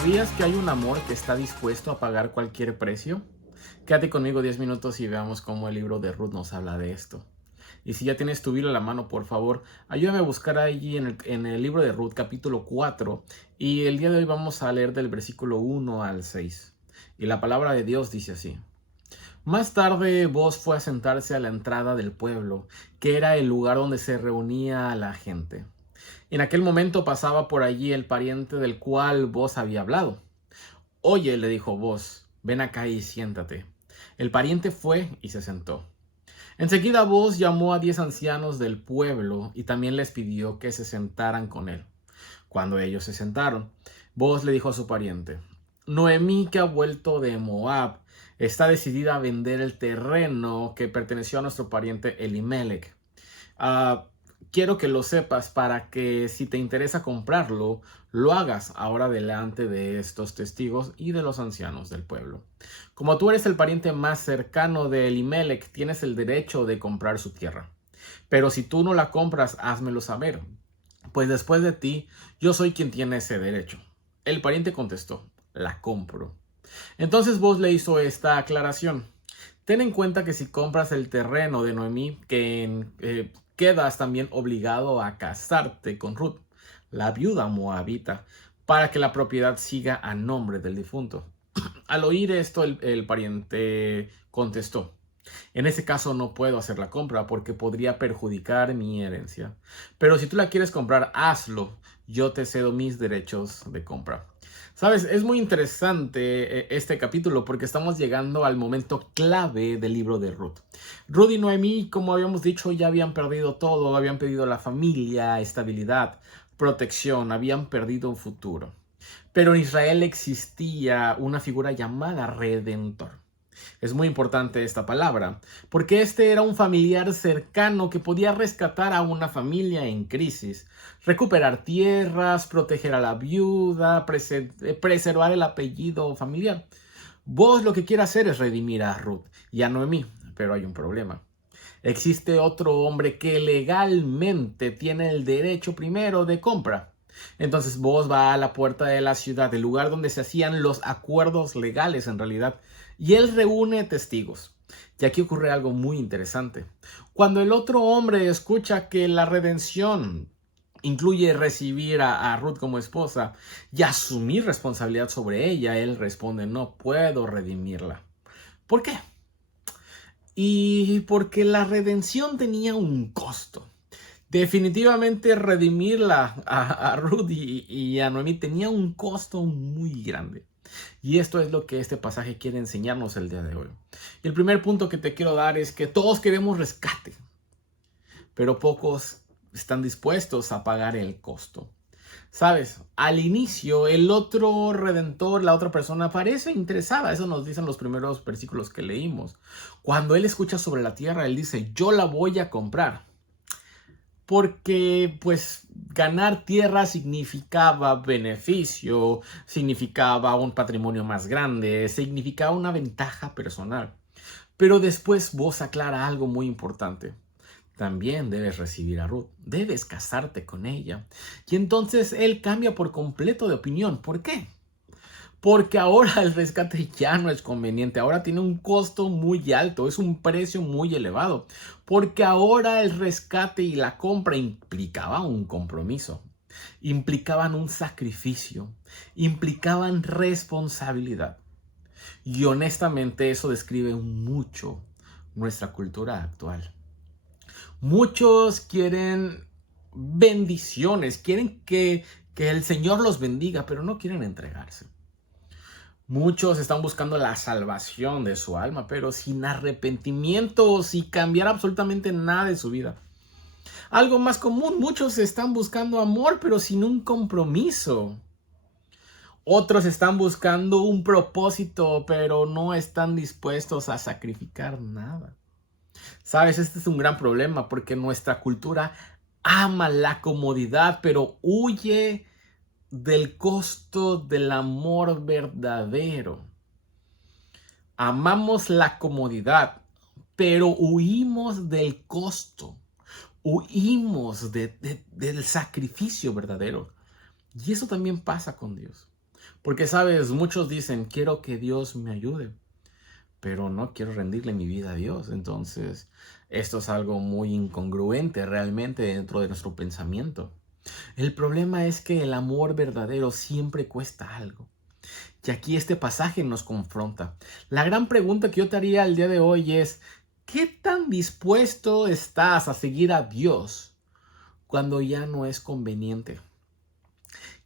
¿Sabías que hay un amor que está dispuesto a pagar cualquier precio? Quédate conmigo 10 minutos y veamos cómo el libro de Ruth nos habla de esto. Y si ya tienes tu Biblia a la mano, por favor, ayúdame a buscar allí en el libro de Ruth, capítulo 4. Y el día de hoy vamos a leer del versículo 1 al 6. Y la palabra de Dios dice así. Más tarde, Boaz fue a sentarse a la entrada del pueblo, que era el lugar donde se reunía la gente. En aquel momento pasaba por allí el pariente del cual Boaz había hablado. Oye, le dijo Boaz, ven acá y siéntate. El pariente fue y se sentó. Enseguida Boaz llamó a 10 ancianos del pueblo y también les pidió que se sentaran con él. Cuando ellos se sentaron, Boaz le dijo a su pariente, Noemí, que ha vuelto de Moab, está decidida a vender el terreno que perteneció a nuestro pariente Elimelech. Ah, quiero que lo sepas para que si te interesa comprarlo, lo hagas ahora delante de estos testigos y de los ancianos del pueblo. Como tú eres el pariente más cercano de Elimelech, tienes el derecho de comprar su tierra. Pero si tú no la compras, házmelo saber, pues después de ti, yo soy quien tiene ese derecho. El pariente contestó, la compro. Entonces Boaz le hizo esta aclaración. Ten en cuenta que si compras el terreno de Noemí, quedas también obligado a casarte con Ruth, la viuda moabita, para que la propiedad siga a nombre del difunto. Al oír esto, el pariente contestó, en ese caso no puedo hacer la compra porque podría perjudicar mi herencia. Pero si tú la quieres comprar, hazlo. Yo te cedo mis derechos de compra. Sabes, es muy interesante este capítulo porque estamos llegando al momento clave del libro de Ruth. Ruth y Noemí, como habíamos dicho, ya habían perdido todo, habían perdido la familia, estabilidad, protección, habían perdido un futuro. Pero en Israel existía una figura llamada Redentor. Es muy importante esta palabra, porque este era un familiar cercano que podía rescatar a una familia en crisis, recuperar tierras, proteger a la viuda, preservar el apellido familiar. Vos lo que quiere hacer es redimir a Ruth y a Noemí, pero hay un problema. Existe otro hombre que legalmente tiene el derecho primero de compra. Entonces vos va a la puerta de la ciudad, el lugar donde se hacían los acuerdos legales en realidad, y él reúne testigos. Y aquí ocurre algo muy interesante. Cuando el otro hombre escucha que la redención incluye recibir a Ruth como esposa y asumir responsabilidad sobre ella, él responde, no puedo redimirla. ¿Por qué? Y porque la redención tenía un costo. Definitivamente redimirla a Ruth y a Noemí tenía un costo muy grande. Y esto es lo que este pasaje quiere enseñarnos el día de hoy. Y el primer punto que te quiero dar es que todos queremos rescate, pero pocos están dispuestos a pagar el costo. Sabes, al inicio el otro redentor, la otra persona parece interesada, eso nos dicen los primeros versículos que leímos. Cuando él escucha sobre la tierra, él dice, yo la voy a comprar. Porque pues ganar tierra significaba beneficio, significaba un patrimonio más grande, significaba una ventaja personal. Pero después vos aclara algo muy importante. También debes recibir a Ruth, debes casarte con ella. Y entonces él cambia por completo de opinión. ¿Por qué? Porque ahora el rescate ya no es conveniente, ahora tiene un costo muy alto, es un precio muy elevado, porque ahora el rescate y la compra implicaban un compromiso, implicaban un sacrificio, implicaban responsabilidad. Y honestamente eso describe mucho nuestra cultura actual. Muchos quieren bendiciones, quieren que el Señor los bendiga, pero no quieren entregarse. Muchos están buscando la salvación de su alma, pero sin arrepentimiento, sin cambiar absolutamente nada de su vida. Algo más común, muchos están buscando amor, pero sin un compromiso. Otros están buscando un propósito, pero no están dispuestos a sacrificar nada. Sabes, este es un gran problema porque nuestra cultura ama la comodidad, pero huye del costo del amor verdadero. Amamos la comodidad, pero huimos del costo, huimos del sacrificio verdadero. Y eso también pasa con Dios. Porque, sabes, muchos dicen, quiero que Dios me ayude, pero no quiero rendirle mi vida a Dios. Entonces, esto es algo muy incongruente realmente dentro de nuestro pensamiento. El problema es que el amor verdadero siempre cuesta algo. Y aquí este pasaje nos confronta. La gran pregunta que yo te haría el día de hoy es, ¿qué tan dispuesto estás a seguir a Dios cuando ya no es conveniente?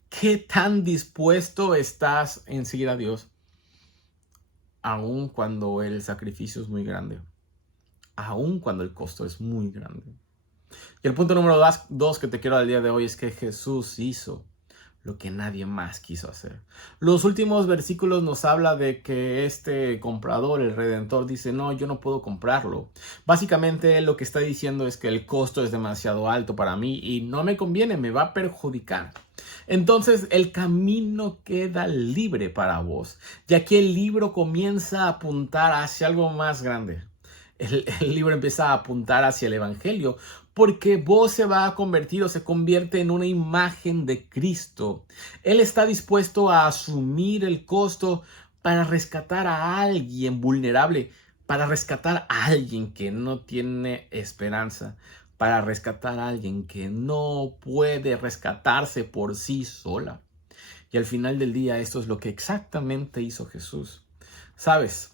¿Qué tan dispuesto estás en seguir a Dios aun cuando el sacrificio es muy grande? Aun cuando el costo es muy grande. Y el punto número dos que te quiero al día de hoy es que Jesús hizo lo que nadie más quiso hacer. Los últimos versículos nos habla de que este comprador, el Redentor, dice, no, yo no puedo comprarlo. Básicamente lo que está diciendo es que el costo es demasiado alto para mí y no me conviene, me va a perjudicar. Entonces el camino queda libre para vos, ya que el libro comienza a apuntar hacia algo más grande. El libro empieza a apuntar hacia el Evangelio, porque vos se va a convertir o se convierte en una imagen de Cristo. Él está dispuesto a asumir el costo para rescatar a alguien vulnerable, para rescatar a alguien que no tiene esperanza, para rescatar a alguien que no puede rescatarse por sí sola. Y al final del día, esto es lo que exactamente hizo Jesús. ¿Sabes?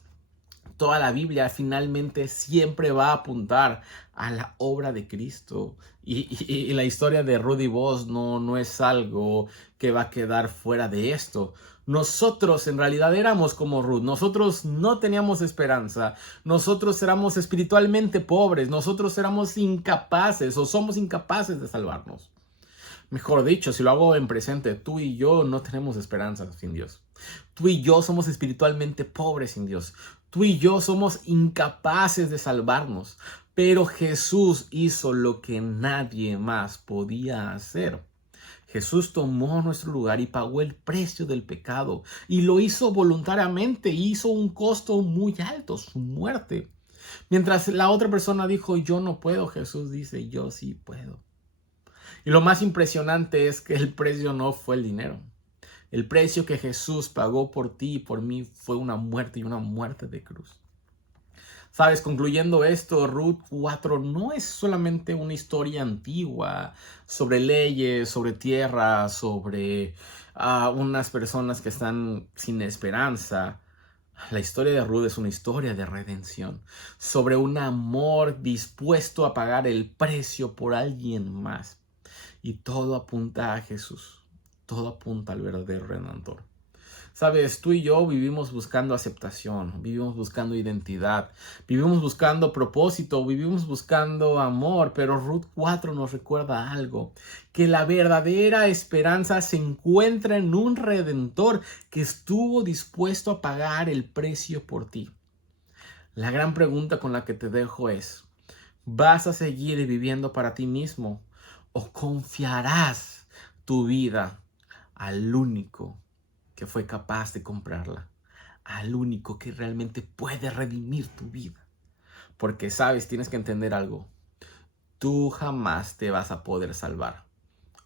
Toda la Biblia finalmente siempre va a apuntar a la obra de Cristo. Y la historia de Ruth y Boaz no es algo que va a quedar fuera de esto. Nosotros en realidad éramos como Ruth. Nosotros no teníamos esperanza. Nosotros éramos espiritualmente pobres. Nosotros éramos incapaces o somos incapaces de salvarnos. Mejor dicho, si lo hago en presente, tú y yo no tenemos esperanza sin Dios. Tú y yo somos espiritualmente pobres sin Dios. Tú y yo somos incapaces de salvarnos. Pero Jesús hizo lo que nadie más podía hacer. Jesús tomó nuestro lugar y pagó el precio del pecado. Y lo hizo voluntariamente. Hizo un costo muy alto, su muerte. Mientras la otra persona dijo, yo no puedo, Jesús dice, yo sí puedo. Y lo más impresionante es que el precio no fue el dinero. El precio que Jesús pagó por ti y por mí fue una muerte y una muerte de cruz. Sabes, concluyendo esto, Ruth 4 no es solamente una historia antigua sobre leyes, sobre tierra, sobre unas personas que están sin esperanza. La historia de Ruth es una historia de redención, sobre un amor dispuesto a pagar el precio por alguien más. Y todo apunta a Jesús. Todo apunta al verdadero Redentor. Sabes, tú y yo vivimos buscando aceptación, vivimos buscando identidad, vivimos buscando propósito, vivimos buscando amor, pero Ruth 4 nos recuerda algo, que la verdadera esperanza se encuentra en un Redentor que estuvo dispuesto a pagar el precio por ti. La gran pregunta con la que te dejo es, ¿vas a seguir viviendo para ti mismo o confiarás tu vida al único que fue capaz de comprarla, al único que realmente puede redimir tu vida? Porque sabes, tienes que entender algo. Tú jamás te vas a poder salvar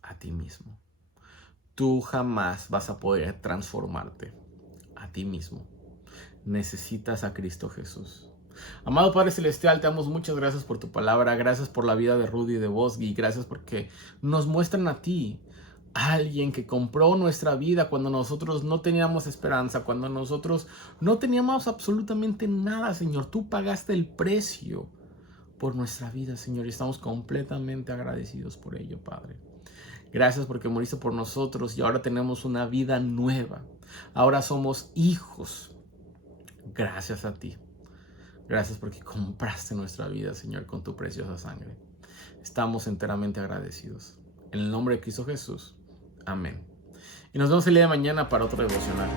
a ti mismo. Tú jamás vas a poder transformarte a ti mismo. Necesitas a Cristo Jesús. Amado Padre Celestial, te damos muchas gracias por tu palabra, gracias por la vida de Rudy y de Bosgi, gracias porque nos muestran a ti, alguien que compró nuestra vida cuando nosotros no teníamos esperanza, cuando nosotros no teníamos absolutamente nada, Señor. Tú pagaste el precio por nuestra vida, Señor, y estamos completamente agradecidos por ello, Padre. Gracias porque moriste por nosotros y ahora tenemos una vida nueva. Ahora somos hijos. Gracias a ti. Gracias porque compraste nuestra vida, Señor, con tu preciosa sangre. Estamos enteramente agradecidos. En el nombre de Cristo Jesús. Amén. Y nos vemos el día de mañana para otro devocional.